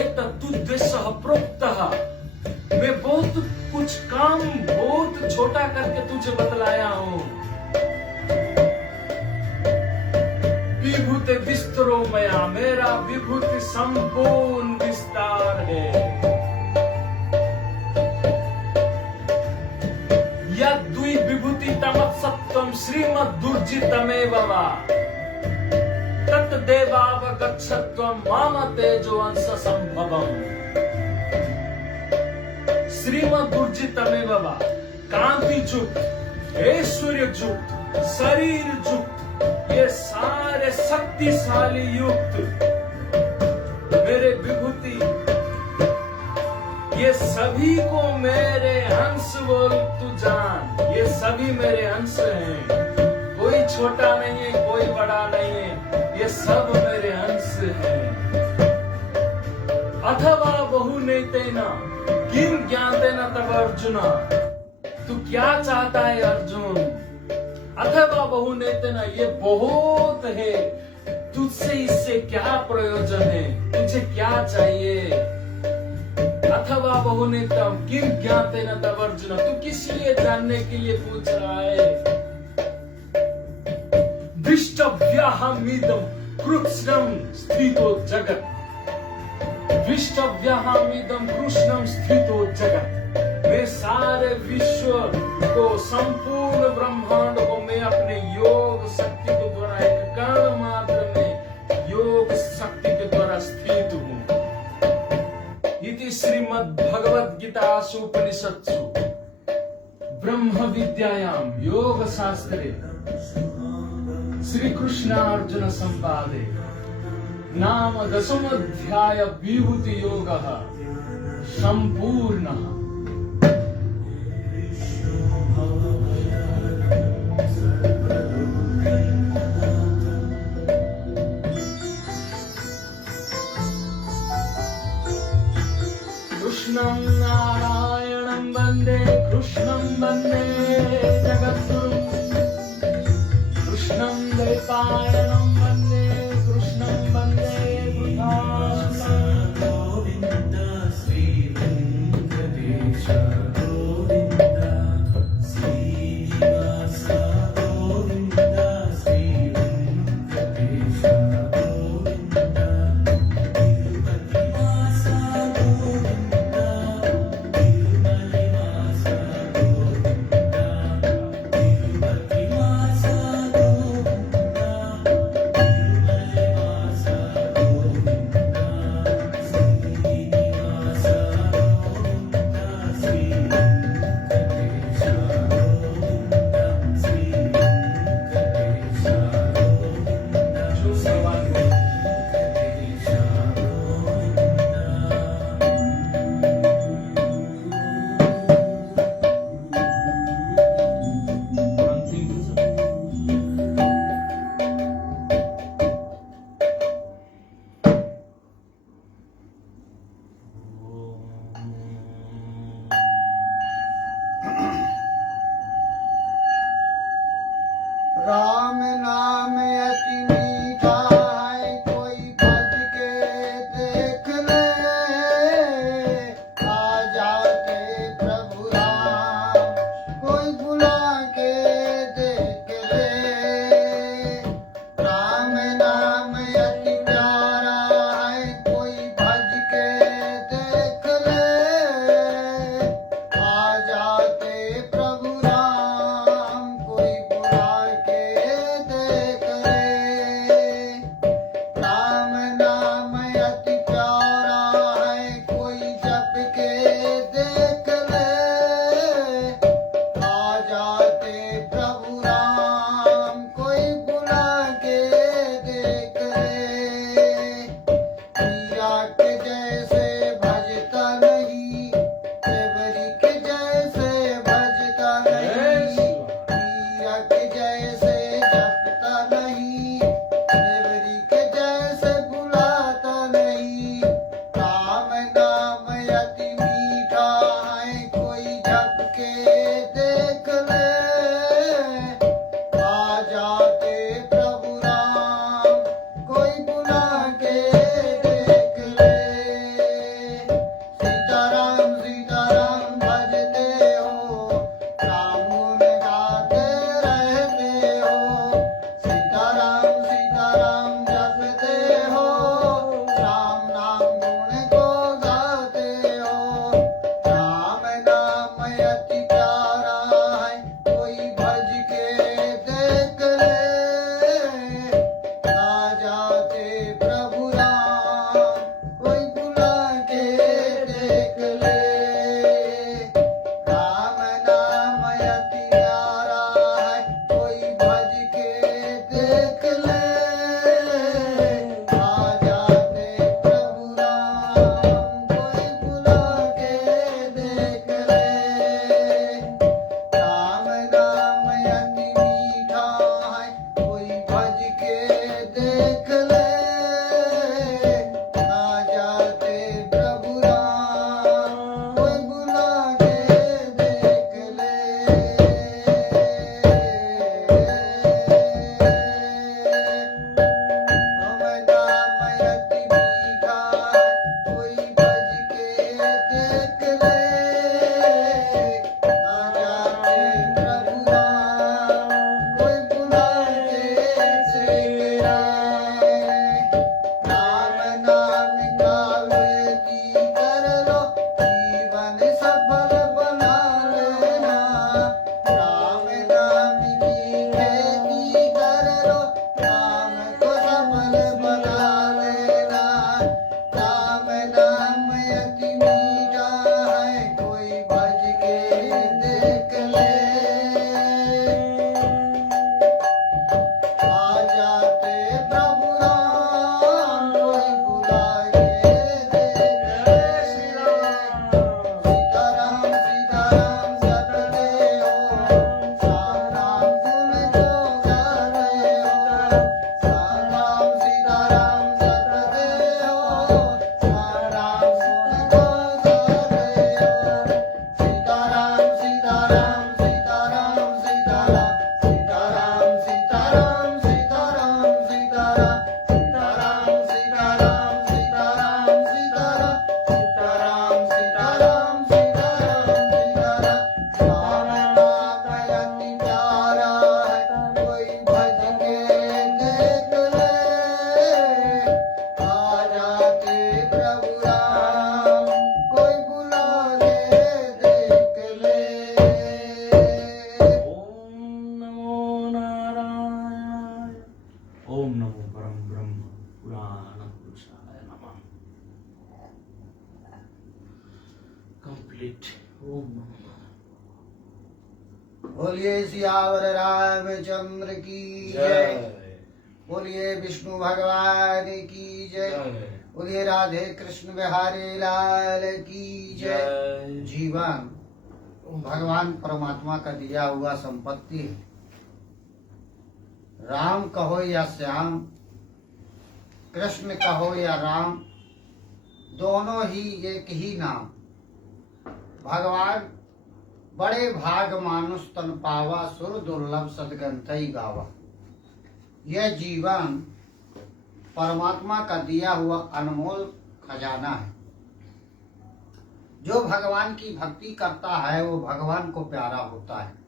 एक तुद्देश्य प्रोक्तः, मैं बहुत कुछ काम बहुत छोटा करके तुझे बतलाया हूं। विभूति विस्तरो मया, मेरा विभूति संपूर्ण विस्तार है। यद्वि विभूति तमत्सत्वम श्रीमद् दुर्जितमेव वा तत्देवावगच्छत्वम माम तेजो अंश संभवम। श्रीमद् दुर्जितमेव वा, कांति युक्त, ऐश्वर्य युक्त, शरीर युक्त, ये सारे शक्तिशाली युक्त मेरे विभूति, ये सभी को मेरे अंश बोल तू जान। ये सभी मेरे अंश हैं। कोई छोटा नहीं है, कोई बड़ा नहीं है, ये सब मेरे अंश हैं। अथवा बहु नैतेन किम ज्ञातेन तव अर्जुन। तू क्या चाहता है अर्जुन? अथवा बहु नैतेन, ये बहुत है, तुझसे इससे क्या प्रयोजन है? तुझे क्या चाहिए? अथवा बहु नैतम किम ज्ञातेन तव अर्जुन। तू किस लिए जानने के लिए पूछ रहा है? दृष्टव्यहमिदं कृष्णं स्थितो जगत। दृष्टव्यहमिदं कृष्णं स्थितो जगत। मैं सारे विश्व को, संपूर्ण ब्रह्मांड को मैं अपने योग शक्ति के द्वारा, एक कण मात्र में योग शक्ति के द्वारा स्थित हूँ। इति श्रीमद् भगवद गीतासु उपनिषत्सु ब्रह्म विद्यायाम योग शास्त्रे श्री कृष्ण अर्जुन संवादे नाम दशमोऽध्याय विभूति योगः संपूर्णः। कृष्णं नारायणं वन्दे, कृष्णं वन्दे जगद्गुरुं, कृष्णं द्वैपायनं वन्दे, कृष्णं वन्दे बुधासुतं। गोविन्द श्री वेङ्कटेश गोविन्द, श्रीनिवास गोविन्द, श्री वेङ्कटेश गोविन्द, तिरुपतिवास गोविन्द, तिरुमलवास गोविन्द, तिरुपतिवास राम नाम अति देख ले आ जाते प्रभु राम कोई बुला के देख ले सीताराम सीताराम भजते हो राम गुण गाते रहते हो सीताराम सीताराम जपते हो राम नाम गुण को गाते हो राम नाम अति प्यारा है कोई भज के देख ले आ जाते प्रभु राम कोई बुला के देख ले राम नाम अति प्यारा है कोई भज के देख ले आ जाते प्रभु राम कोई बुला के देख ले राम नाम अति मीठा है कोई भज के देख ले आ जाते प्रभु राम कोई बुला के देख ले राम नाम अति मीठा है कोई भज के देख ले आ जाते प्रभु राम कोई बुला के देख ले राम नाम का वेदी कर लो जीवन सफल बना लेना राम नाम की खेती कर लो राम को सफल बना लेना राम नाम अति मीठा है कोई भज के देख ले आ जाते प्रभु राम कोई बुला के देख ले सीताराम सीताराम जपते हो राम नाम गुण को गाते हो राम सीताराम जपते हो राम नाम गुण को गाते हो सीताराम सीताराम सीताराम सीताराम सीताराम सीताराम सीताराम सीताराम सीताराम सीताराम सीताराम सीताराम सीताराम सीताराम सीताराम राम नाम अति प्यारा है कोई भज के देख ले आ जाते प्रभु राम कोई बुला के देख ले ओम नमो नारायणाय ओम नमो परम ब्रह्म पुराण पुरुषाय नमः कंप्लीट ओम नमो बोलिए सियावर रामचंद्र की जय बोलिए विष्णु भगवान की जय बोलिए राधे कृष्ण बिहारी लाल की जय जीवन भगवान परमात्मा का दिया हुआ संपत्ति है राम कहो या श्याम कृष्ण कहो या राम दोनों ही एक ही नाम भगवान बड़े भाग मानुष तन पावा सुर दुर्लभ सदगंतई गावा यह जीवन परमात्मा का दिया हुआ अनमोल खजाना है जो भगवान की भक्ति करता है वो भगवान को प्यारा होता है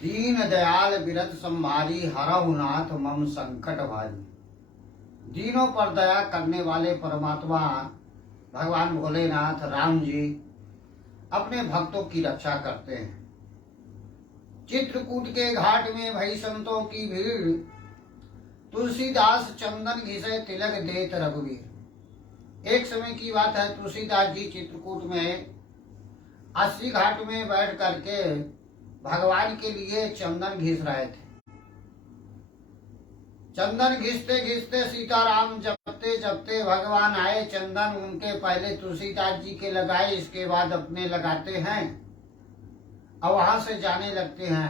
दीन दयाल बिरद संभारी हरहु नाथ मम संकट भारी दीनों पर दया करने वाले परमात्मा भगवान भोलेनाथ राम जी अपने भक्तों की रक्षा करते हैं चित्रकूट के घाट में भई संतों की भीड़ तुलसीदास चंदन घिसे तिलक देत रघुवीर एक समय की बात है तुलसीदास जी चित्रकूट में अस्सी घाट में बैठ करके भगवान के लिए चंदन घिस रहे थे चंदन घिसते घिसते सीताराम जपते जपते भगवान आए चंदन उनके पहले तुलसीदास जी के लगाए इसके बाद अपने लगाते हैं और वहां से जाने लगते हैं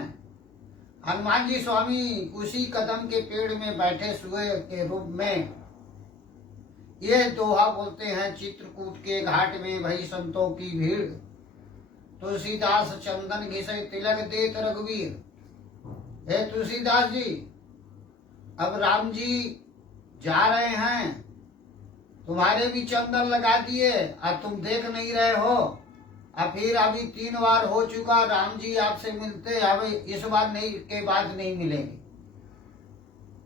हनुमान जी स्वामी उसी कदम के पेड़ में बैठे सुए के रूप में ये दोहा बोलते हैं चित्रकूट के घाट में भई संतों की भीड़ तुलसीदास चंदन घिसे तिलक देत रघुवीर। हे तुलसीदास जी, अब राम जी जा रहे हैं, तुम्हारे भी चंदन लगा दिए और तुम देख नहीं रहे हो। अब फिर अभी 3 बार हो चुका राम जी आपसे मिलते, अब इस बार नहीं के बाद नहीं मिलेंगे।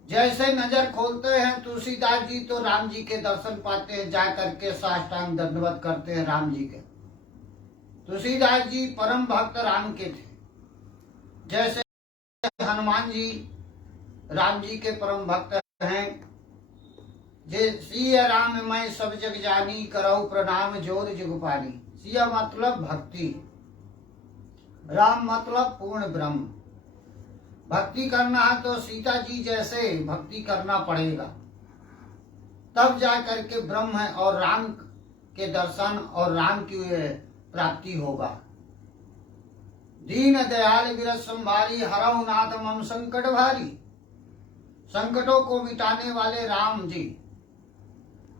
जैसे नजर खोलते हैं तुलसीदास जी तो राम जी के दर्शन पाते हैं, जा करके साष्टांग दंडवत करते हैं राम जी के। तुलसीदास जी परम भक्त राम के थे, जैसे हनुमान जी राम जी के परम भक्त हैं। जे सिया राम मैं सब जग जानी, करहु प्रणाम जोर जुगपानी। सिया मतलब भक्ति, राम मतलब पूर्ण ब्रह्म। भक्ति करना है तो सीता जी जैसे भक्ति करना पड़ेगा, तब जा करके ब्रह्म है और राम के दर्शन और राम की प्राप्ति होगा। दीन दयाल विरत संभारी, हरहु नाथ मम संकट भारी। संकटों को मिटाने वाले राम जी,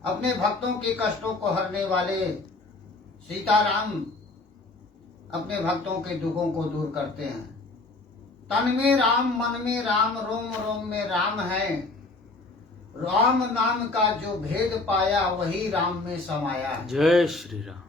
अपने भक्तों के कष्टों को हरने वाले सीताराम अपने भक्तों के दुखों को दूर करते हैं। तन में राम, मन में राम, रोम रोम में राम है। राम नाम का जो भेद पाया वही राम में समाया। जय श्री राम।